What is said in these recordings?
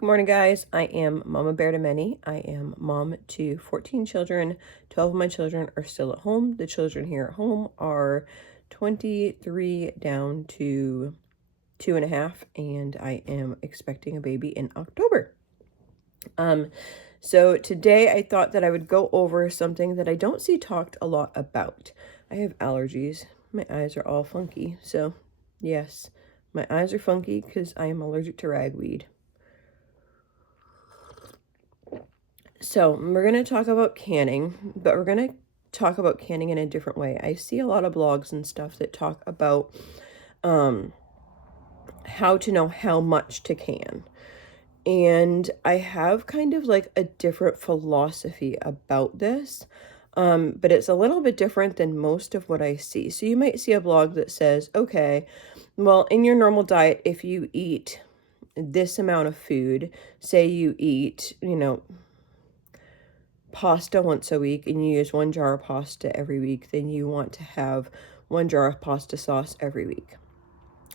Good morning, guys. I am Mama Bear to Many. I am mom to 14 children. 12 of my children are still at home. The children here at home are 23 down to 2.5, and I am expecting a baby in October. So today I thought that I would go over something that I don't see talked a lot about. I have allergies. My eyes are all funky. So yes, my eyes are funky because I am allergic to ragweed. So we're going to talk about canning, but we're going to talk about canning in a different way. I see a lot of blogs and stuff that talk about how to know how much to can. And I have kind of like a different philosophy about this, but it's a little bit different than most of what I see. So you might see a blog that says, okay, well, in your normal diet, if you eat this amount of food, say you eat, pasta once a week and you use 1 jar of pasta every week, then you want to have 1 jar of pasta sauce every week.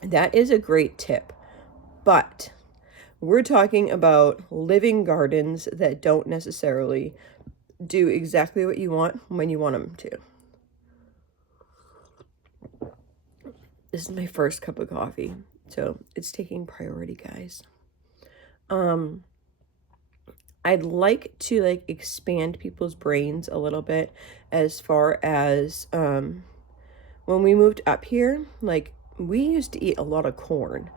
That is a great tip, but we're talking about living gardens that don't necessarily do exactly what you want when you want them to. This is my first cup of coffee, so it's taking priority, guys. I'd like to expand people's brains a little bit as far as when we moved up here, we used to eat a lot of corn,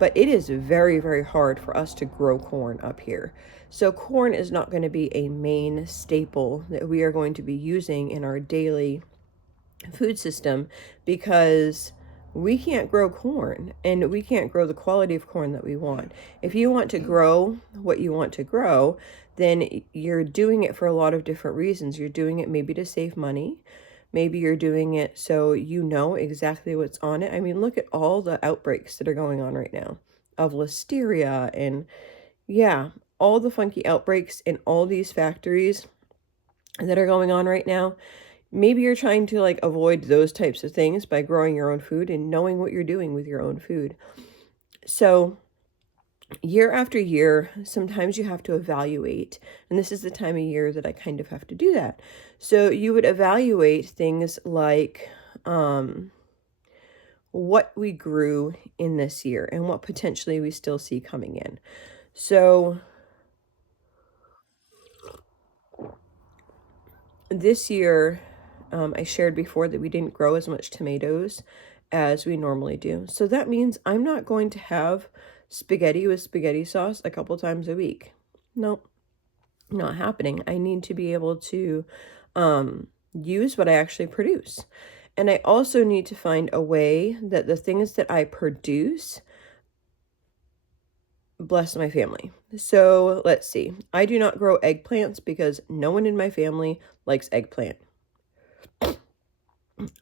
but it is very, very hard for us to grow corn up here. So corn is not going to be a main staple that we are going to be using in our daily food system because we can't grow corn and we can't grow the quality of corn that we want. If you want to grow what you want to grow, then you're doing it for a lot of different reasons. You're doing it maybe to save money. Maybe you're doing it so you know exactly what's on it. I mean, look at all the outbreaks that are going on right now of listeria and all the funky outbreaks in all these factories that are going on right now. Maybe you're trying to avoid those types of things by growing your own food and knowing what you're doing with your own food. So year after year, sometimes you have to evaluate, and this is the time of year that I kind of have to do that. So you would evaluate things like what we grew in this year and what potentially we still see coming in. So this year, I shared before that we didn't grow as much tomatoes as we normally do. So that means I'm not going to have spaghetti with spaghetti sauce a couple times a week. Nope, not happening. I need to be able to use what I actually produce. And I also need to find a way that the things that I produce bless my family. So let's see. I do not grow eggplants because no one in my family likes eggplant.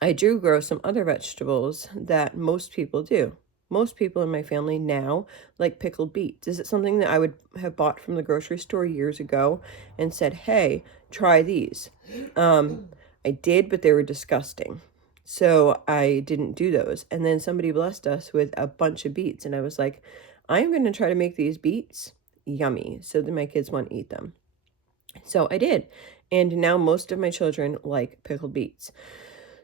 I do grow some other vegetables that most people do. Most people in my family now like pickled beets. Is it something that I would have bought from the grocery store years ago and said, hey, try these? I did, but they were disgusting. So I didn't do those. And then somebody blessed us with a bunch of beets. And I was like, I'm going to try to make these beets yummy so that my kids want to eat them. So I did. And now most of my children like pickled beets.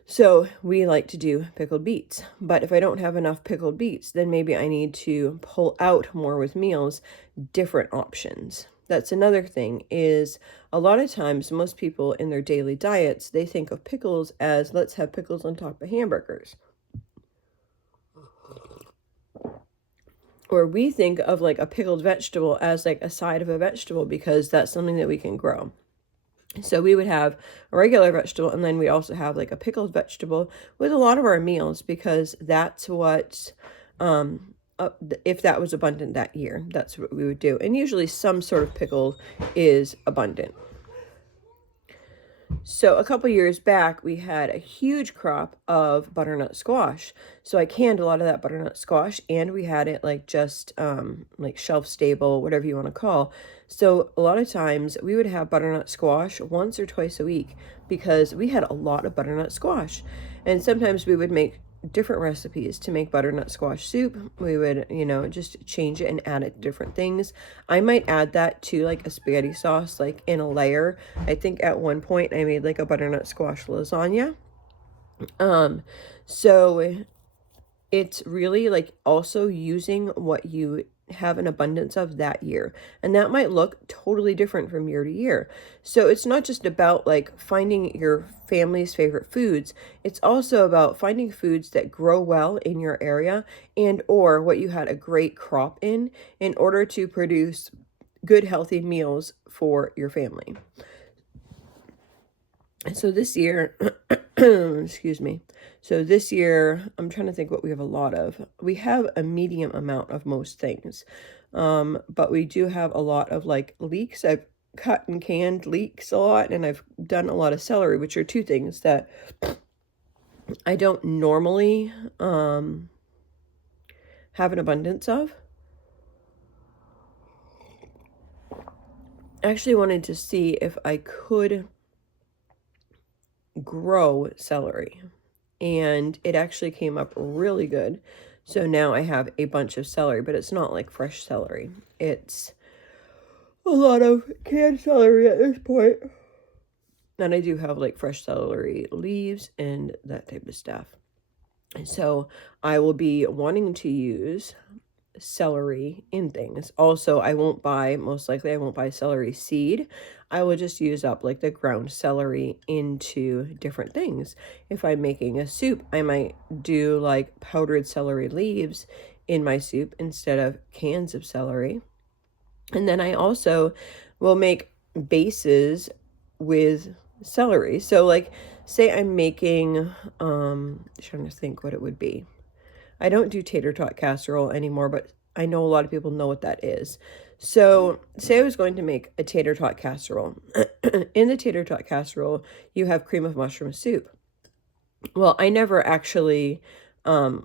So we like to do pickled beets, but if I don't have enough pickled beets, then maybe I need to pull out more with meals, different options. That's another thing is a lot of times most people in their daily diets, they think of pickles as let's have pickles on top of hamburgers. Or we think of a pickled vegetable as a side of a vegetable because that's something that we can grow. So we would have a regular vegetable, and then we also have a pickled vegetable with a lot of our meals because that's what, if that was abundant that year, that's what we would do. And usually some sort of pickle is abundant. So a couple years back, we had a huge crop of butternut squash. So I canned a lot of that butternut squash, and we had it just shelf stable, whatever you want to call. So a lot of times we would have butternut squash once or twice a week because we had a lot of butternut squash. And sometimes we would make different recipes to make butternut squash soup. We would, you know, just change it and add it to different things. I might add that to like a spaghetti sauce, like in a layer. I think at one point I made like a butternut squash lasagna. So it's really like also using what you have an abundance of that year. And that might look totally different from year to year. So it's not just about like finding your family's favorite foods. It's also about finding foods that grow well in your area and or what you had a great crop in order to produce good healthy meals for your family. So this year, excuse me. So this year, I'm trying to think what we have a lot of. We have a medium amount of most things. But we do have a lot of like leeks. I've cut and canned leeks a lot, and I've done a lot of celery, which are two things that I don't normally have an abundance of. I actually wanted to see if I could grow celery, and it actually came up really good. So now I have a bunch of celery, but it's not like fresh celery. It's a lot of canned celery at this point. And I do have like fresh celery leaves and that type of stuff. So I will be wanting to use celery in things. Also, most likely I won't buy celery seed. I will just use up like the ground celery into different things. If I'm making a soup, I might do like powdered celery leaves in my soup instead of cans of celery. And then I also will make bases with celery. So like say I'm making trying to think what it would be. I don't do tater tot casserole anymore, but I know a lot of people know what that is. So say I was going to make a tater tot casserole. In the tater tot casserole, you have cream of mushroom soup. Well, I never actually, for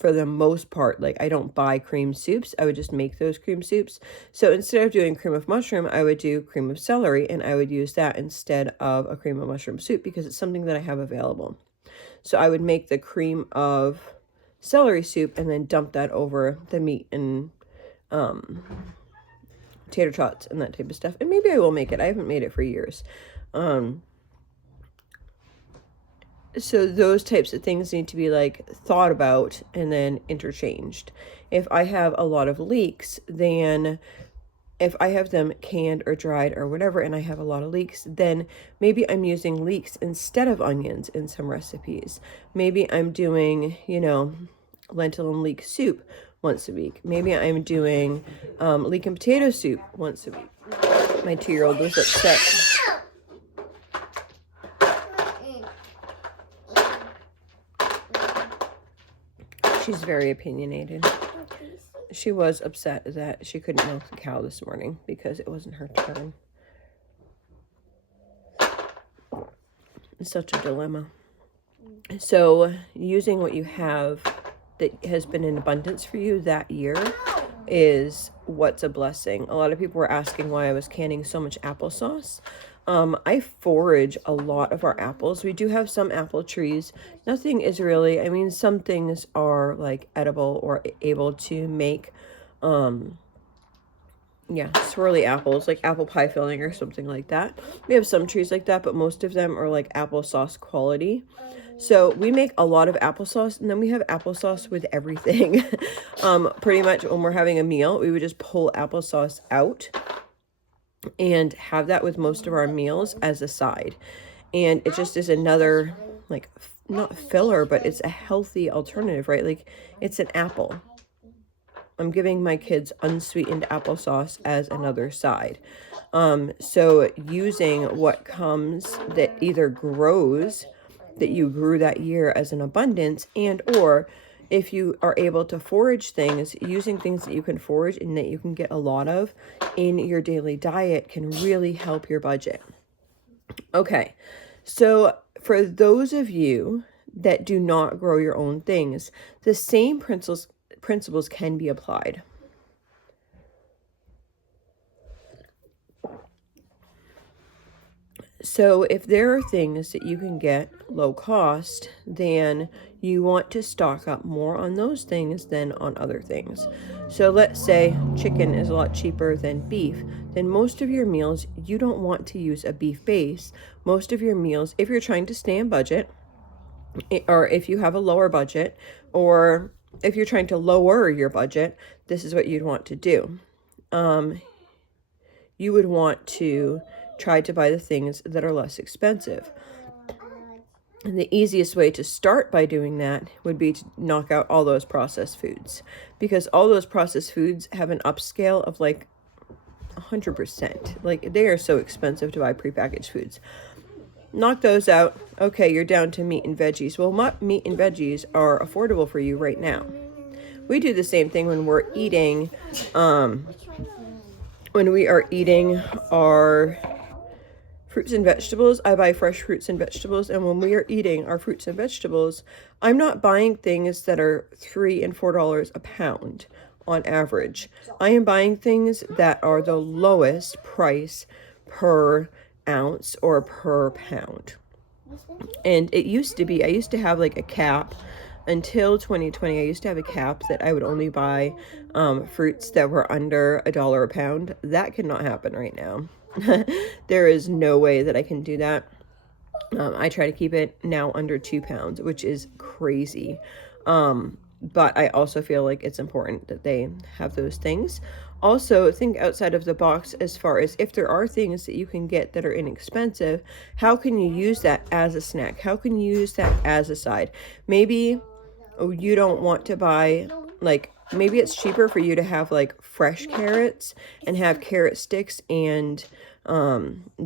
the most part, like I don't buy cream soups. I would just make those cream soups. So instead of doing cream of mushroom, I would do cream of celery, and I would use that instead of a cream of mushroom soup because it's something that I have available. So I would make the cream of celery soup and then dump that over the meat and tater tots and that type of stuff. And maybe I will make it. I haven't made it for years. So those types of things need to be like thought about and then interchanged. If I have a lot of leeks, then if I have them canned or dried or whatever, and I have a lot of leeks, then maybe I'm using leeks instead of onions in some recipes. Maybe I'm doing, you know, lentil and leek soup once a week. Maybe I'm doing leek and potato soup once a week. My 2-year-old was upset. She's very opinionated. She was upset that she couldn't milk the cow this morning because it wasn't her turn. It's such a dilemma. So using what you have that has been in abundance for you that year is what's a blessing. A lot of people were asking why I was canning so much applesauce. I forage a lot of our apples. We do have some apple trees. Nothing is really, I mean, some things are like edible or able to make, swirly apples, like apple pie filling or something like that. We have some trees like that, but most of them are like applesauce quality. So we make a lot of applesauce, and then we have applesauce with everything. Pretty much when we're having a meal, we would just pull applesauce out and have that with most of our meals as a side. And it just is another, like, not filler, but it's a healthy alternative, right? Like, it's an apple. I'm giving my kids unsweetened applesauce as another side. So using what comes that either grows that you grew that year as an abundance, and or if you are able to forage things, using things that you can forage and that you can get a lot of in your daily diet can really help your budget. Okay, so for those of you that do not grow your own things, the same principles can be applied. So if there are things that you can get low cost, then you want to stock up more on those things than on other things. So let's say chicken is a lot cheaper than beef, then most of your meals, you don't want to use a beef base. Most of your meals, if you're trying to stay on budget, or if you have a lower budget, or if you're trying to lower your budget, this is what you'd want to do. You would want to try to buy the things that are less expensive. And the easiest way to start by doing that would be to knock out all those processed foods, because all those processed foods have an upscale of like 100%. Like, they are so expensive to buy prepackaged foods. Knock those out. Okay, you're down to meat and veggies. Well, meat and veggies are affordable for you right now. We do the same thing when we're eating, when we are eating our fruits and vegetables. I buy fresh fruits and vegetables, and when we are eating our fruits and vegetables, I'm not buying things that are $3 and $4 a pound on average. I am buying things that are the lowest price per ounce or per pound. And it used to be, I used to have like a cap until 2020. I used to have a cap that I would only buy fruits that were under $1 a pound. That cannot happen right now. There is no way that I can do that. I try to keep it now under 2 pounds, which is crazy. But I also feel like it's important that they have those things. Also, think outside of the box as far as if there are things that you can get that are inexpensive, how can you use that as a snack? How can you use that as a side? Maybe you don't want to buy, like, maybe it's cheaper for you to have like fresh carrots and have carrot sticks and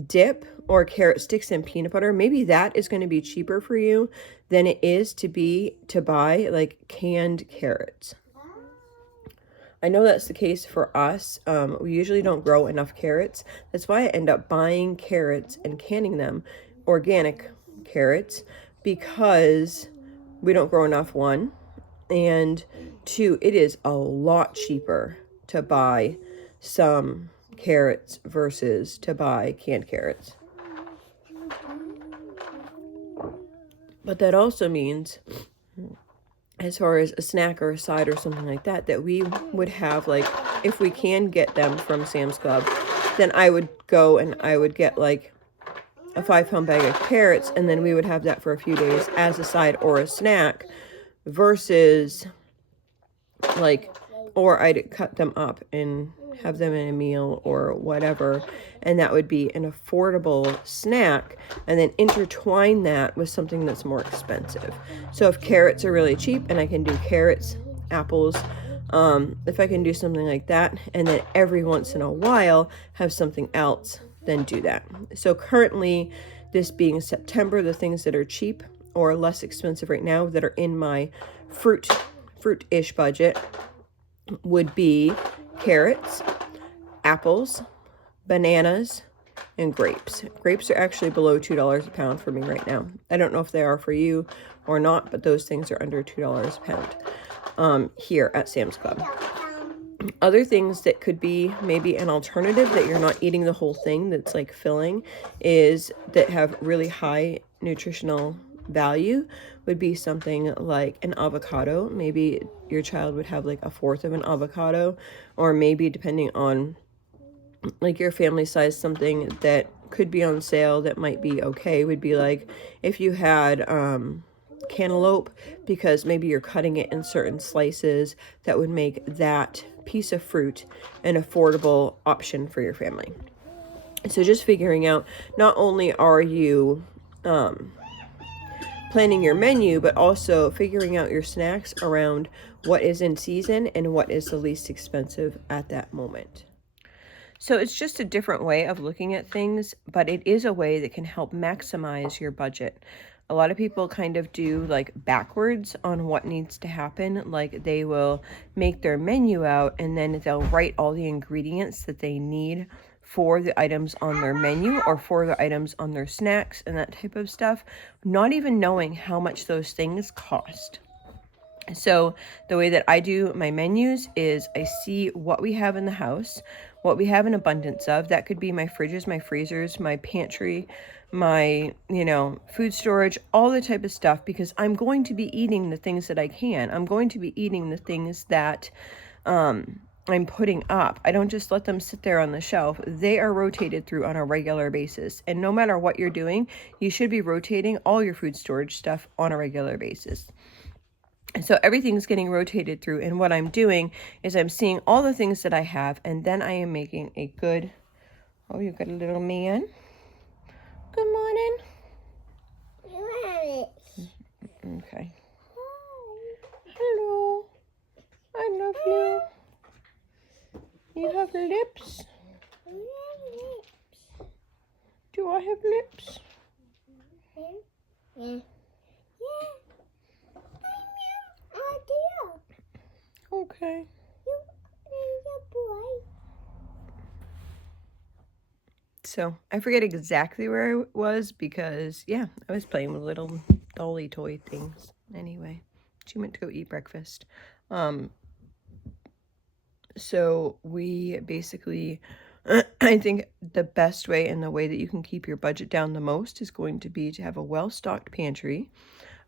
dip, or carrot sticks and peanut butter. Maybe that is going to be cheaper for you than it is to buy like canned carrots. I know that's the case for us. We usually don't grow enough carrots. That's why I end up buying carrots and canning them, organic carrots, because we don't grow enough, one. And two, it is a lot cheaper to buy some carrots versus to buy canned carrots. But that also means, as far as a snack or a side or something like that, that we would have, like, if we can get them from Sam's Club, then I would go and I would get like a 5-pound bag of carrots, and then we would have that for a few days as a side or a snack, versus like, or I'd cut them up and have them in a meal or whatever, and that would be an affordable snack, and then intertwine that with something that's more expensive. So if carrots are really cheap and I can do carrots, apples, if I can do something like that, and then every once in a while have something else, then do that. So currently, this being September, the things that are cheap or less expensive right now that are in my fruit-ish budget would be carrots, apples, bananas, and grapes. Grapes are actually below $2 a pound for me right now. I don't know if they are for you or not, but those things are under $2 a pound here at Sam's Club. Other things that could be maybe an alternative that you're not eating the whole thing, that's like filling, is that have really high nutritional value, would be something like an avocado. Maybe your child would have like 1/4 of an avocado, or maybe, depending on like your family size, something that could be on sale that might be okay would be like if you had cantaloupe, because maybe you're cutting it in certain slices, that would make that piece of fruit an affordable option for your family. So just figuring out, not only are you planning your menu, but also figuring out your snacks around what is in season and what is the least expensive at that moment. So it's just a different way of looking at things, but it is a way that can help maximize your budget. A lot of people kind of do like backwards on what needs to happen. Like, they will make their menu out and then they'll write all the ingredients that they need for the items on their menu or for the items on their snacks and that type of stuff, not even knowing how much those things cost. So the way that I do my menus is I see what we have in the house, what we have an abundance of. That could be my fridges, my freezers, my pantry, my, you know, food storage, all the type of stuff, because I'm going to be eating the things that I can. I'm going to be eating the things that I'm putting up. I don't just let them sit there on the shelf. They are rotated through on a regular basis. And no matter what you're doing, you should be rotating all your food storage stuff on a regular basis. So everything's getting rotated through, and what I'm doing is I'm seeing all the things that I have, and then I am making a good, oh, you got a little man. Good morning. Okay. Hello. I love you. You have lips? Do I have lips? Yeah. Okay. So I forget exactly where I was because, yeah, I was playing with little dolly toy things. Anyway, she went to go eat breakfast. So we basically, I think the best way and the way that you can keep your budget down the most is going to be to have a well-stocked pantry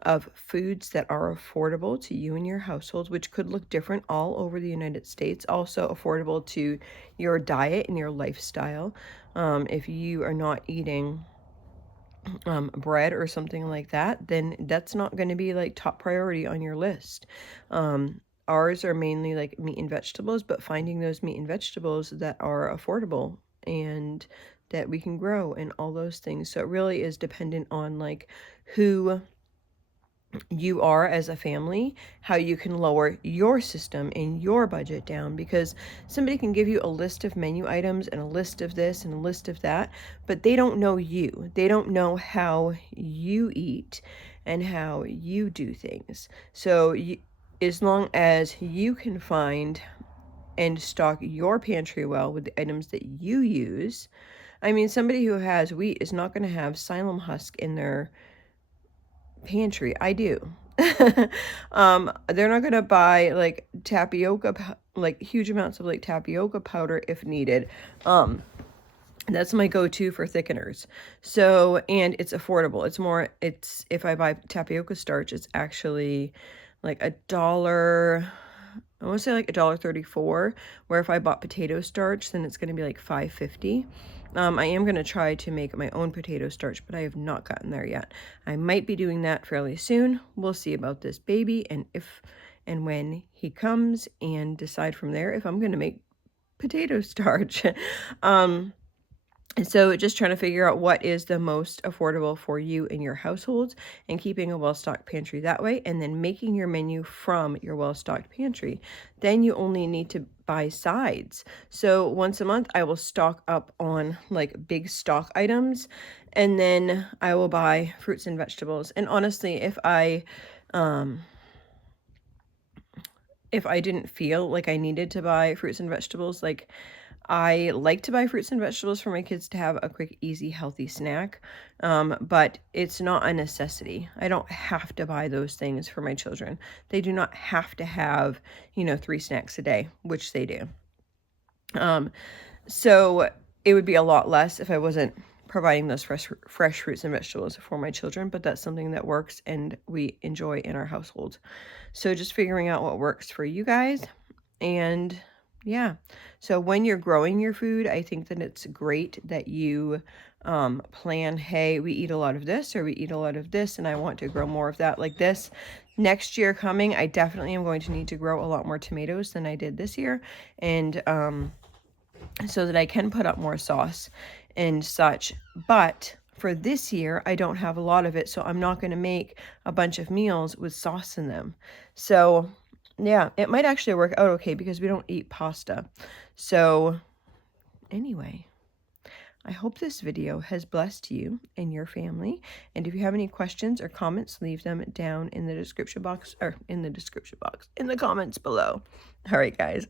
of foods that are affordable to you and your household, which could look different all over the United States. Also affordable to your diet and your lifestyle. If you are not eating bread or something like that, then that's not going to be like top priority on your list. Ours are mainly like meat and vegetables, but finding those meat and vegetables that are affordable and that we can grow and all those things. So it really is dependent on like who you are as a family, how you can lower your system and your budget down, because somebody can give you a list of menu items and a list of this and a list of that, but they don't know you. They don't know how you eat and how you do things. So as long as you can find and stock your pantry well with the items that you use, I mean, somebody who has wheat is not going to have psyllium husk in their pantry. I do. They're not gonna buy like tapioca, like huge amounts of like tapioca powder if needed. That's my go-to for thickeners. So, and it's affordable. It's if I buy tapioca starch, it's actually like a dollar. I want to say like $1.34, where if I bought potato starch, then it's going to be like $5.50. I am going to try to make my own potato starch, but I have not gotten there yet. I might be doing that fairly soon. We'll see about this baby and if and when he comes, and decide from there if I'm going to make potato starch. And so just trying to figure out what is the most affordable for you and your households, and keeping a well-stocked pantry that way, and then making your menu from your well-stocked pantry. Then you only need to buy sides. So once a month I will stock up on like big stock items, and then I will buy fruits and vegetables. And honestly, if I didn't feel like I needed to buy fruits and vegetables, like I like to buy fruits and vegetables for my kids to have a quick, easy, healthy snack, but it's not a necessity. I don't have to buy those things for my children. They do not have to have, 3 snacks a day, which they do. So it would be a lot less if I wasn't providing those fresh fruits and vegetables for my children, but that's something that works and we enjoy in our household. So just figuring out what works for you guys. And yeah, so when you're growing your food, I think that it's great that you plan, hey, we eat a lot of this or we eat a lot of this, and I want to grow more of that. Like this next year coming, I definitely am going to need to grow a lot more tomatoes than I did this year, and so that I can put up more sauce and such. But for this year, I don't have a lot of it, so I'm not going to make a bunch of meals with sauce in them. So yeah, it might actually work out okay because we don't eat pasta. So anyway, I hope this video has blessed you and your family. And if you have any questions or comments, leave them down in the description box, or in the comments below. All right, guys.